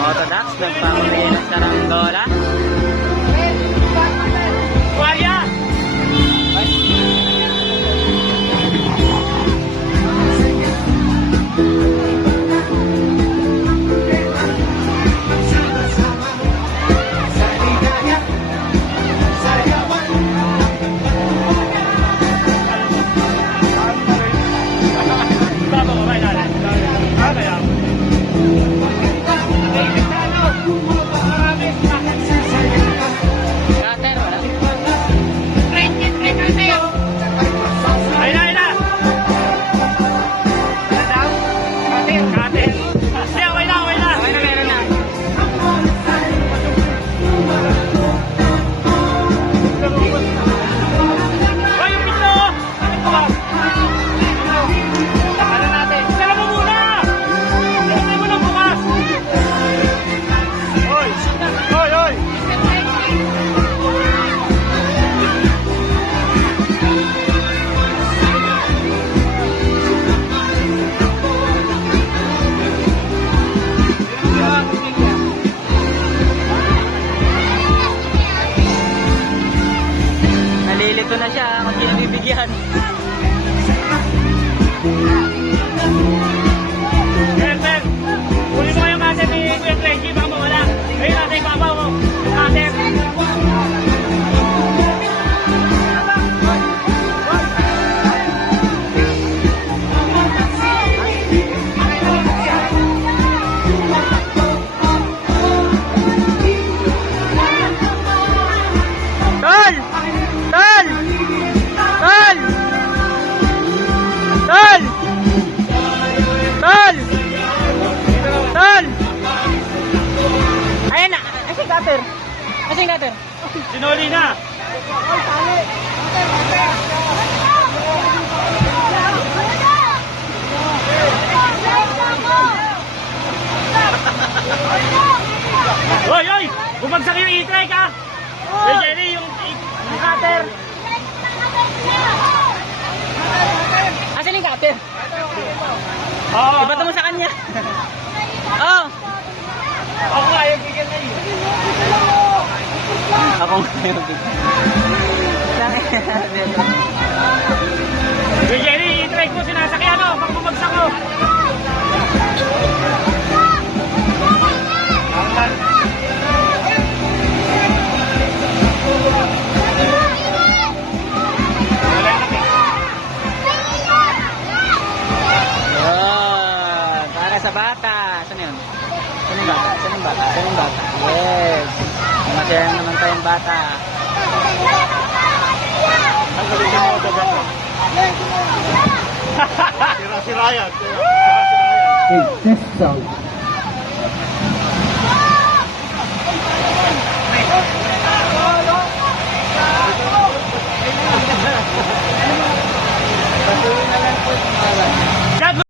Motodax, nagpamuli ng saranggola. Waya! Nalilito na siya kung sino bibigyan. Sir, huli mo yung kaset ni Kuya Crazy, baka mawala. Ayun natin, ibabaw mo. Kaset. Tol! Tol! Tol! Tol! Tol! Tol! Ayan na! Asin cutter! Asin cutter! Sinuli na. Hoy, hoy! Bumagsak yung e-trike ha! Hey, Jenny, yung cutter! Asin yung cutter! Oo. Ibato mo sa kanya! Oh! Ako nga yung bigyan na yun. Ako nga yung bigyan. Hey, Jenny, e-trike mo, sinasakyan mo, baka bumagsak ko. Yun! Para sa bata! Saan yun? Saan yung bata? Saan yung bata? Saan yung bata? Yes! Masaya naman tayong bata. Ang galing yung moto ba? Si Ryan. Hey, test sound.